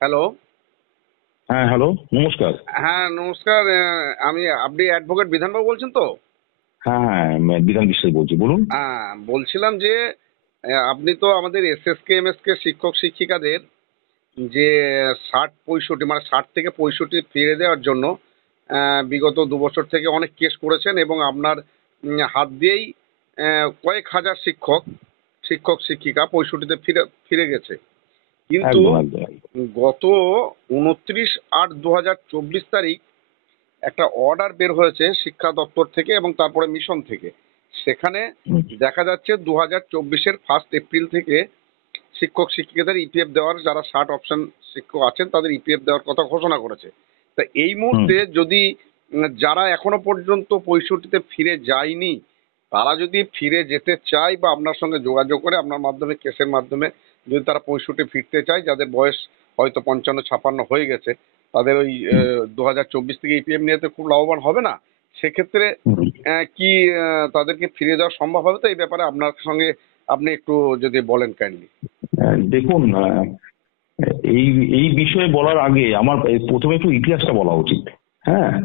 Hello. হ্যাঁ, hello, নমস্কার। হ্যাঁ, নমস্কার। আপনি অ্যাডভোকেট বিধানবাবু বলছেন তো? হ্যাঁ, হ্যাঁ, আমি বিধান বিশ্বাস বলছি, বলুন। বলছিলাম যে আপনি তো আমাদের এসএসকে এমএসকে শিক্ষক শিক্ষিকাদের যে 60-65 মানে 60 থেকে 65 ফিরে দেওয়ার জন্য বিগত 2 বছর থেকে অনেক কেস করেছেন এবং আপনার হাত দিয়েই কয়েক হাজার শিক্ষক শিক্ষক শিক্ষিকা 65-তে ফিরে ফিরে গেছে। কিন্তু একদম, একদম, একদম। গত 29/8/2024 একটা অর্ডার বের হয়েছে শিক্ষা দপ্তর থেকে এবং তারপরে মিশন থেকে। সেখানে হুম, দেখা যাচ্ছে 2024-এর 1 এপ্রিল থেকে শিক্ষক শিক্ষিকাদের ইপিএফ দেওয়ার, যারা 60 অপশন শিক্ষক আছেন তাদের ইপিএফ দেওয়ার কথা ঘোষণা করেছে। তা এই হুম। মুহূর্তে যদি যারা এখনো পর্যন্ত 65-তে ফিরে যায়নি, তারা যদি ফিরে যেতে চায় বা আপনার সঙ্গে যোগাযোগ করে আপনার মাধ্যমে, কেসের মাধ্যমে যদি তারা 65 ফিরতে চায়, যাদের বয়স হয়তো 55-56 হয়ে গেছে, তাদের ওই হুম, 2024 থেকে ইপিএফ নিতে খুব লাভবান হবে না? সেক্ষেত্রে হুম। কি তাদেরকে ফিরে দেওয়া সম্ভব হবে? তো এই ব্যাপারে আপনার সঙ্গে আপনি একটু যদি বলেন কাইন্ডলি। দেখুন, এই এই বিষয়ে বলার আগে আমার প্রথমে একটু ইতিহাসটা বলা উচিত। হ্যাঁ, হ্যাঁ,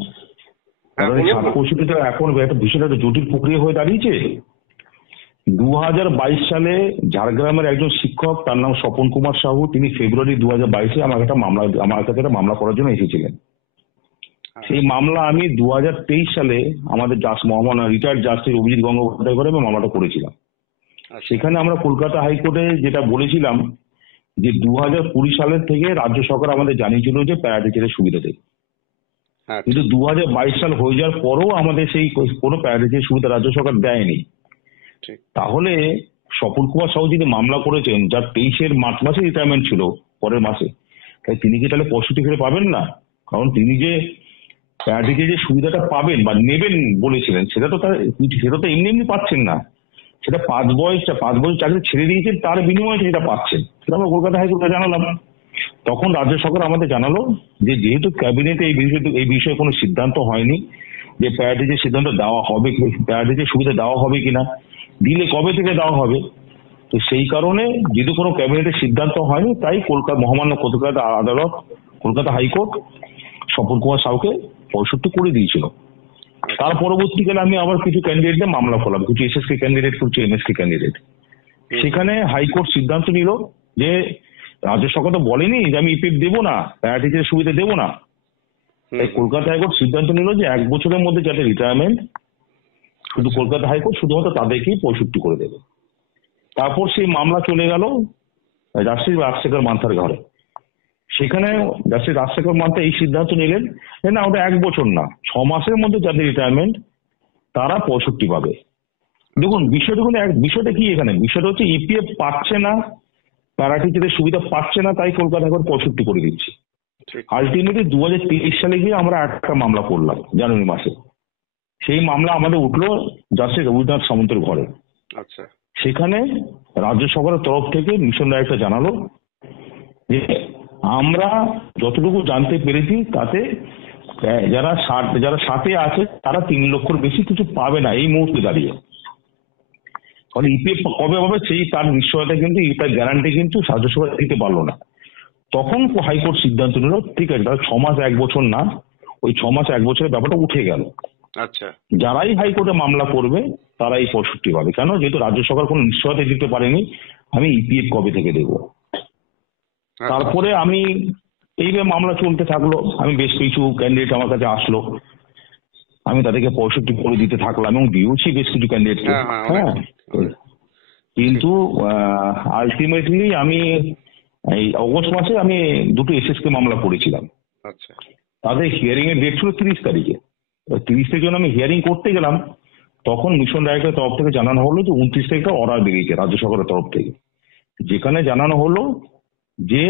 কারণ এই বলুন ষাট না। পঁয়ষট্টিটা এখন একটা ভীষণ একটা জটিল প্রক্রিয়া হয়ে দাঁড়িয়েছে। 2022 সালে ঝাড়গ্রামের একজন শিক্ষক, তার নাম স্বপন কুমার সাহু, তিনি ফেব্রুয়ারি 2022-এ আমার কাছে একটা মামলা করার জন্য এসেছিলেন। হ্যাঁ। সেই মামলা আমি 2023 সালে আমাদের মহামান্য রিটায়ার্ড জাস্টিস অভিজিৎ গঙ্গোপাধ্যায় করে আমি মামলাটা করেছিলাম। আচ্ছা। সেখানে আমরা কলকাতা হাইকোর্টে যেটা বলেছিলাম যে 2020 সালের থেকে রাজ্য সরকার আমাদের জানিয়েছিল যে প্যারা টিচারের সুবিধা দেবে, হ্যাঁ, কিন্তু ঠিক। 2022 সাল হয়ে যাওয়ার পরেও আমাদের সেই কোনো প্যারা টিচারের সুবিধা রাজ্য সরকার দেয়নি। ঠিক। তাহলে স্বপন কুমার সাহু যিনি মামলা করেছেন, যার 23-এর মার্চ মাসে রিটায়ারমেন্ট ছিল, পরের মাসে, তাই তিনি কি তাহলে 65 ফিরে পাবেন না? কারণ তিনি যে প্যারা টিচারের যে সুবিধাটা পাবেন বা নেবেন বলেছিলেন, সেটা তো এমনি এমনি পাচ্ছেন না। সেটা 5 বছর চাকরি ছেড়ে দিয়েছেন, তার বিনিময়ে সেটা পাচ্ছেন। সেটা আমরা কলকাতা হাইকোর্টে জানালাম। তখন রাজ্য সরকার আমাদের জানালো যে যেহেতু ক্যাবিনেটে এই বিষয়ে কোনো সিদ্ধান্ত হয়নি যে প্যারাটিজের সিদ্ধান্ত দেওয়া হবে, প্যারাটিজের সুবিধা দেওয়া হবে কিনা, দিলে কবে থেকে দেওয়া হবে, তো সেই কারণে যেহেতু কোনো ক্যাবিনেটের সিদ্ধান্ত হয়নি, তাই মহামান্য কলকাতা আদালত, কলকাতা হাইকোর্ট স্বপন কুমার সাউকে 65 করে দিয়েছিল। তার আচ্ছা। পরবর্তীকালে আমি আবার কিছু ক্যান্ডিডেটদের মামলা করলাম, কিছু এসএসকে ক্যান্ডিডেট, কিছু এমএসকে ক্যান্ডিডেট। হুম, হুম, সেখানে হাইকোর্ট সিদ্ধান্ত নিল যে রাজ্য সরকার তো বলেনি যে আমি ইপিএফ দেবো না, প্যারাটিচারের সুবিধা দেবো না। হুম, তাই হুম। কলকাতা হাইকোর্ট সিদ্ধান্ত নিল যে 1 বছরের মধ্যে যাতে রিটায়ারমেন্ট, শুধু আচ্ছা। কলকাতা হাইকোর্ট শুধুমাত্র তাদেরকেই 65 করে দেবে। তারপর সেই মামলা চলে গেল জাস্টিস রাজশেখর মান্থার ঘরে। সেখানে জাস্টিস রাজশেখর মান্থা এই সিদ্ধান্ত নিলেন যে না, ওটা 1 বছর না, 6 মাসের মধ্যে যাদের রিটায়ারমেন্ট তারা 65 পাবে। দেখুন, আচ্ছা। বিষয়টা কি, এখানে বিষয়টা হচ্ছে ইপিএফ পাচ্ছে না, প্যারা টিচারের সুবিধা পাচ্ছে না, তাই কলকাতা হাইকোর্ট 65 করে দিচ্ছে। ঠিক। আলটিমেটলি 2023 সালে গিয়ে আমরা একটা মামলা করলাম জানুয়ারি মাসে। সেই মামলা আমাদের উঠলো জাস্টিস রবীন্দ্রনাথ সামন্তের ঘরে। আচ্ছা। সেখানে রাজ্য সরকারের তরফ থেকে মিশন ডাইরেক্টর জানালো যে আমরা যতটুকু জানতে পেরেছি তাতে যারা সাথে আছে তারা 3 লক্ষর বেশি কিছু পাবে না এই মুহূর্তে দাঁড়িয়ে। কারণ ইপিএফ কবে হবে সেই তার নিশ্চয়তা কিন্তু, তার গ্যারান্টি কিন্তু রাজ্য সরকার দিতে পারলো না। তখন হাইকোর্ট সিদ্ধান্ত নিল ঠিক আছে, তাহলে 6 মাস 1 বছর না, ওই 6 মাস 1 বছরের ব্যাপারটা উঠে গেল। আচ্ছা। যারাই হাইকোর্টে মামলা করবে তারাই 65 পাবে। কেন? যেহেতু রাজ্য সরকার কোনো নিশ্চয়তা দিতে পারেনি আমি ইপিএফ কবে থেকে দেবো। আচ্ছা। তারপরে আমি এইভাবে মামলা চলতে থাকলো, আমি বেশ কিছু ক্যান্ডিডেট আমার কাছে আসলো, আমি তাদেরকে 65 করে দিতে থাকলাম এবং দিয়েছি বেশ কিছু ক্যান্ডিডেটকে। হ্যাঁ, হ্যাঁ, অনেক। হ্যাঁ, অনেক। ঠিক। কিন্তু আলটিমেটলি আমি এই অগস্ট মাসে আমি দুটো এসএসকে মামলা করেছিলাম। আচ্ছা। তাদের হিয়ারিং এর ডেট ছিল 30 তারিখে। 30 তারিখে যখন আমি হিয়ারিং করতে গেলাম, তখন মিশন ডাইরেক্টরের তরফ থেকে জানানো হলো যে 29 তারিখে অর্ডার বেরিয়েছে রাজ্য সরকারের তরফ থেকে, যেখানে জানানো হলো যে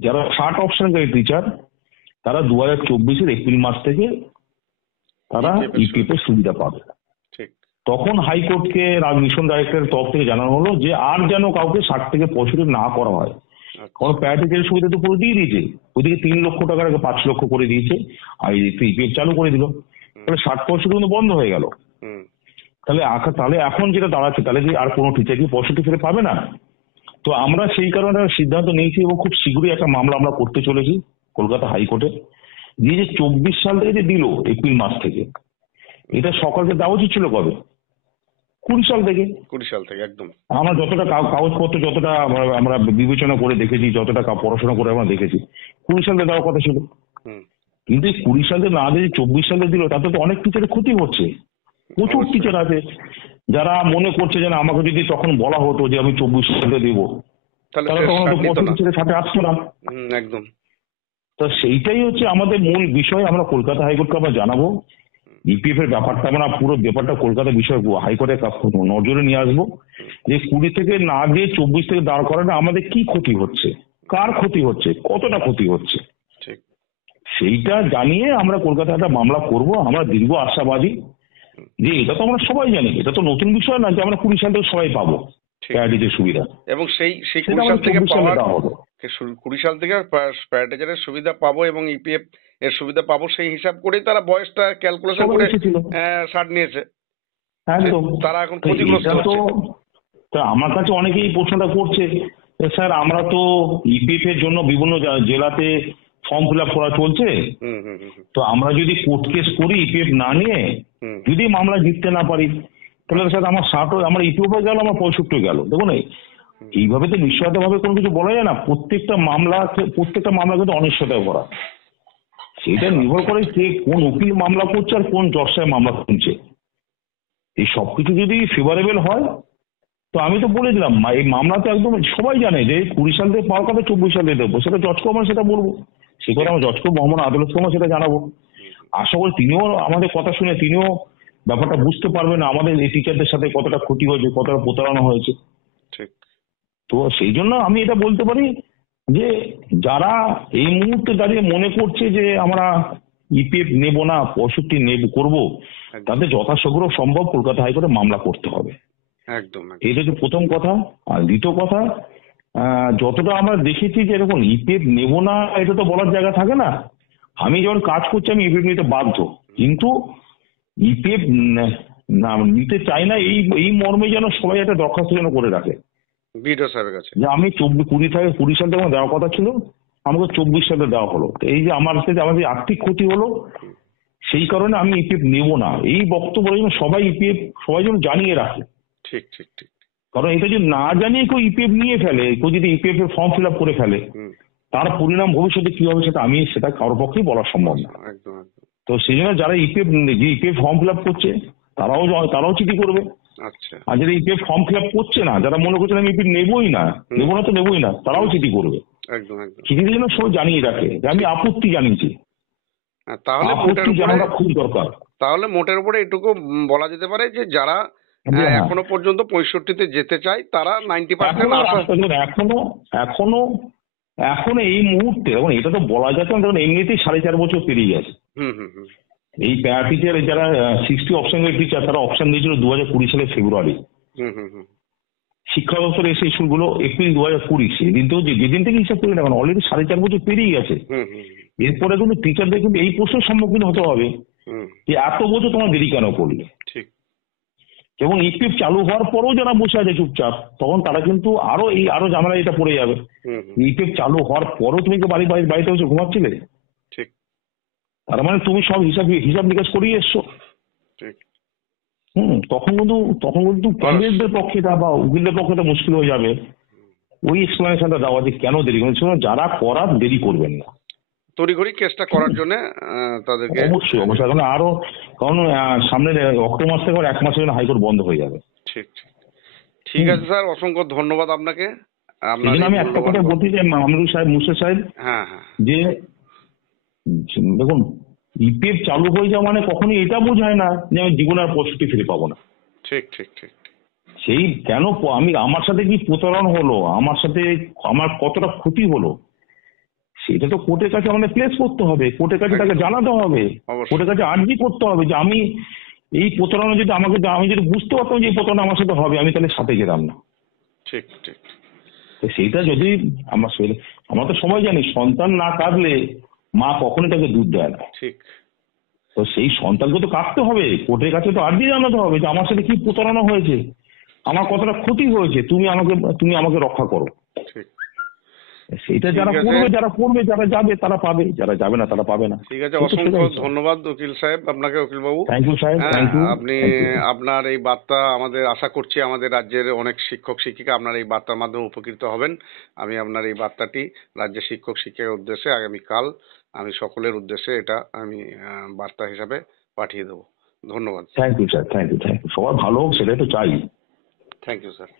যারা 60 অপশনকারী টিচার তারা 2024-এর এপ্রিল মাস থেকে তারা ইপিএফ এর ইপিএফ সুবিধা। এর সুবিধা পাবে। ঠিক। তখন হাইকোর্টকে মিশন ডাইরেক্টরের তরফ থেকে জানানো হলো যে আর যেন কাউকে 60 থেকে 65 না করা হয়। আচ্ছা। কারণ প্যারাটিচারের সুবিধা তো পুরো দিয়ে দিয়েছে, ওদিকে 3 লক্ষ টাকার আগে 5 লক্ষ করে দিয়েছে, আর এই ইপিএফ চালু করে দিল। হুম, তাহলে 60 কিন্তু বন্ধ হয়ে গেল। হুম। তাহলে এখন যেটা দাঁড়াচ্ছে, তাহলে কি আর কোনো টিচার কি 65 ফিরে পাবে না? তো আমরা সেই কারণে একটা সিদ্ধান্ত নিয়েছি এবং খুব শীঘ্রই একটা মামলা আমরা করতে চলেছি কলকাতা হাইকোর্টে। দিয়ে যে 24 সাল থেকে যে দিল এপ্রিল মাস থেকে, এটা সরকারকে দেওয়া উচিত ছিল কবে? 20 সাল থেকে। 20 সাল থেকে একদম। আমরা যতটা কাগজপত্র যতটা আমরা বিবেচনা করে দেখেছি, যতটা পড়াশোনা করে আমরা দেখেছি, 20 সালে দেওয়ার কথা ছিল। হুম। কিন্তু এই 20 সালে না দিয়ে 24 সালে দিল, তাতে তো অনেক টিচারের ক্ষতি হচ্ছে। প্রচুর অবশ্যই। টিচার আছে যারা মনে করছে যে না, আমাকে যদি তখন বলা হতো যে আমি 24 সালে দেবো, তাহলে তাহলে সে তখন ছাড় তো নিত না। 65 সাথে আসতো না। একদম। তো সেইটাই হচ্ছে আমাদের মূল বিষয়। আমরা কলকাতা হাইকোর্টকে আমরা জানাবো ইপিএফ এর ব্যাপারটা, আমরা পুরো ব্যাপারটা কলকাতা বিষয় হাইকোর্টের নজরে নিয়ে আসবো যে 20 থেকে না দিয়ে 24 থেকে দাঁড় করানো আমাদের কি ক্ষতি হচ্ছে, কার ক্ষতি হচ্ছে, কতটা ক্ষতি হচ্ছে, ঠিক। সেইটা জানিয়ে আমরা কলকাতায় একটা মামলা করব। আমরা দীর্ঘ আশাবাদী যে এটা তো আমরা সবাই জানি, এটা তো নতুন বিষয় না যে আমরা 20 সাল থেকে সবাই পাবো ঠিক। প্যারাডিজের সুবিধা, এবং সেই সেই সেটা 20 সাল আমাদের থেকে 24 সালে পাওয়ার দেওয়া হলো। 20 সাল থেকে প্যারাটাইজারের সুবিধা পাবো এবং ইপিএফ এর সুবিধা পাবো সেই হিসাব করেই তারা বয়সটা ক্যালকুলেশন সবাই করে এসেছিল। ছাড় নিয়েছে। একদম। তারা এখন তো ক্ষতিগ্রস্ত এটা তো, হচ্ছে। তা আমার কাছে অনেকেই এই প্রশ্নটা করছে যে স্যার আমরা তো ইপিএফ এর জন্য বিভিন্ন জেলাতে ফর্ম ফিল আপ করা চলছে, হুম হুম হুম তো আমরা যদি কোর্ট কেস করি ইপিএফ না নিয়ে, হুম। যদি মামলা জিততে না পারি, তাহলে স্যার আমার 60, আমার ইপিএফ গেল, আমার 65 গেল। দেখুন এইভাবে তো নিশ্চয়তা ভাবে কোনো কিছু বলা যায় না। প্রত্যেকটা মামলা কিন্তু অনিশ্চয়তায় ভরা। সেটা নির্ভর করে যে কোন উকিল মামলা করছে আর কোন জজ সাহেব মামলা শুনছে। এই সবকিছু যদি ফেভারেবল হয়, তো আমি তো বলে দিলাম এই মামলা তো একদম সবাই জানে যে 20 সাল থেকে পাওয়ার কথা 24 সালে দেবো, সেটা জজকে আমরা সেটা বলবো, সে কথা আমরা জজকে মোহাম্মদ আদালতকে আমরা সেটা জানাবো। আশা করি তিনিও আমাদের কথা শুনে তিনিও ব্যাপারটা বুঝতে পারবেন আমাদের এই টিচারদের সাথে কতটা ক্ষতি হয়েছে, কতটা প্রতারণা হয়েছে। ঠিক। তো সেই জন্য আমি এটা বলতে পারি যে যারা এই মুহূর্তে দাঁড়িয়ে মনে করছে যে আমরা ইপিএফ নেব না, 65 নেব করবো, তাদের যথাশীঘ্র সম্ভব কলকাতা হাইকোর্টে মামলা করতে হবে। একদম। এটা হচ্ছে প্রথম কথা। আর দ্বিতীয় কথা, যতটা আমরা দেখেছি যে এরকম ইপিএফ নেব না এটা তো বলার জায়গা থাকে না। আমি যখন কাজ করছি আমি ইপিএফ নিতে বাধ্য, কিন্তু ইপিএফ না নিতে চাই না এই মর্মে যেন সবাই একটা দরখাস্ত যেন করে রাখে বিডিও সাহেবের কাছে যে আমি 20 সাল থেকে আমার দেওয়ার কথা ছিল, আমাকে 24 সালে দেওয়া হলো। তো এই যে আমাদের আর্থিক ক্ষতি হলো, সেই কারণে আমি ইপিএফ নেব না, এই বক্তব্য যেন সবাই যেন জানিয়ে রাখে। ঠিক ঠিক ঠিক। কারণ এটা যদি না জানিয়ে কেউ ইপিএফ নিয়ে ফেলে, কেউ যদি ইপিএফ এর ফর্ম ফিল আপ করে ফেলে, তার পরিণাম ভবিষ্যতে কি হবে সেটা কারোর পক্ষেই বলা সম্ভব না। একদম একদম। তো সেই জন্য যারা ইপিএফ ফর্ম ফিল আপ করছে তারাও চিঠি করবে। আচ্ছা। আর যারা ইপিএফ ফর্ম ফিল আপ করছে না, যারা মনে করছে আমি ইপিএফ নেবই না, তারাও চিঠি করবে। একদম একদম। চিঠির জন্য সবাই জানিয়ে রাখে যে আমি আপত্তি জানিয়েছি। তাহলে আপত্তি জানাটা খুব দরকার। তাহলে মোটের উপরে এটুকু বলা যেতে পারে যে যারা এখনো পর্যন্ত 65-তে যেতে চায় তারা 90% এখনো এই মুহূর্তে, দেখুন এটা তো বলা যাচ্ছে না, দেখুন এমনিতেই 4.5 বছর পেরিয়ে গেছে। এই প্যারা টিচার যারা 60 অপশন টিচার, তারা অপশন দিয়েছিল 2020 সালের ফেব্রুয়ারি। শিক্ষা দপ্তর এসে স্কুলগুলো এপ্রিল 2020, যেদিন থেকে হিসাব করি না কেন অলরেডি 4.5 বছর পেরিয়ে গেছে। এরপরে কিন্তু টিচারদের কিন্তু এই প্রশ্নের সম্মুখীন হতে হবে যে এত বছর তোমার দেরি কেন করলে। ঠিক। এবং ইপিএফ চালু হওয়ার পরেও যারা বসে আছে চুপচাপ, তখন তারা কিন্তু আরো ঝামেলা এটা পড়ে যাবে। ইপিএফ চালু হওয়ার পরেও তুমি কি বাড়িতে বসে ঘুমাচ্ছিলে? ঠিক। তার মানে তুমি সব হিসাব নিকাশ করিয়ে এসছো। ঠিক। তখন কিন্তু ক্যান্ডিডেটদের পক্ষে বা উকিলদের পক্ষে এটা মুশকিল হয়ে যাবে ওই এক্সপ্লেনেশনটা দেওয়া যে কেন দেরি করছেন। যারা করার দেরি করবেন না, তড়িঘড়ি কেসটা করার জন্য তাদেরকে অবশ্যই এখন কারণ সামনে অক্টোবর মাস থেকে 1 মাসের জন্য হাইকোর্ট বন্ধ হয়ে যাবে। ঠিক ঠিক। ঠিক আছে স্যার, অসংখ্য ধন্যবাদ আপনাকে। এই জন্য আমি একটা কথা বলতে চাই মুর্শেদ সাহেব, যে দেখুন ইপিএফ চালু হয়ে যাওয়া মানে কখনোই এটা বোঝায় না যে আমি জীবনে আর 65 ফিরে পাবো না। ঠিক ঠিক ঠিক। সেই কেন আমার সাথে কি প্রতারণা হলো, আমার কতটা ক্ষতি হলো, সেটা তো কোর্টের কাছে আমাদের প্লেস করতে হবে, কোর্টের কাছে তাকে জানাতে হবে, কোর্টের কাছে আর্জি করতে হবে যে আমি এই প্রতারণা যদি আমি যদি বুঝতে পারতাম যে এই প্রতারণা আমার সাথে হবে, আমি তাহলে সাথে যেতাম না। ঠিক ঠিক। তো সেইটা যদি আমরা তো সবাই জানি সন্তান না কাঁদলে মা কখনোই তাকে দুধ দেয় না। ঠিক। তো সেই সন্তানকে তো কাঁদতে হবে, কোর্টের কাছে তো আর্জি জানাতে হবে যে আমার সাথে কি প্রতারণা হয়েছে, আমার কতটা ক্ষতি হয়েছে, তুমি আমাকে রক্ষা করো। ঠিক সেটা ঠিক যারা আছে। করবে, যারা যাবে তারা পাবে, যারা যাবে না তারা পাবে না। ঠিক আছে, তো অসংখ্য সেটাই স্যার। ধন্যবাদ উকিল সাহেব, আপনাকে উকিল বাবু। থ্যাংক ইউ সাহেব, হ্যাঁ, থ্যাংক ইউ, আপনি থ্যাংক ইউ। আপনার এই বার্তা আমাদের আশা করছি আমাদের রাজ্যের অনেক শিক্ষক শিক্ষিকা আপনার এই বার্তার মাধ্যমে উপকৃত হবেন। আমি আপনার এই বার্তাটি রাজ্যের শিক্ষক শিক্ষিকার উদ্দেশ্যে আগামীকাল আমি সকলের উদ্দেশ্যে এটা আমি বার্তা হিসাবে পাঠিয়ে দেবো। ধন্যবাদ। Thank you sir, thank you, thank you. সবার ভালো হোক সেটাই তো চাই। Thank you sir.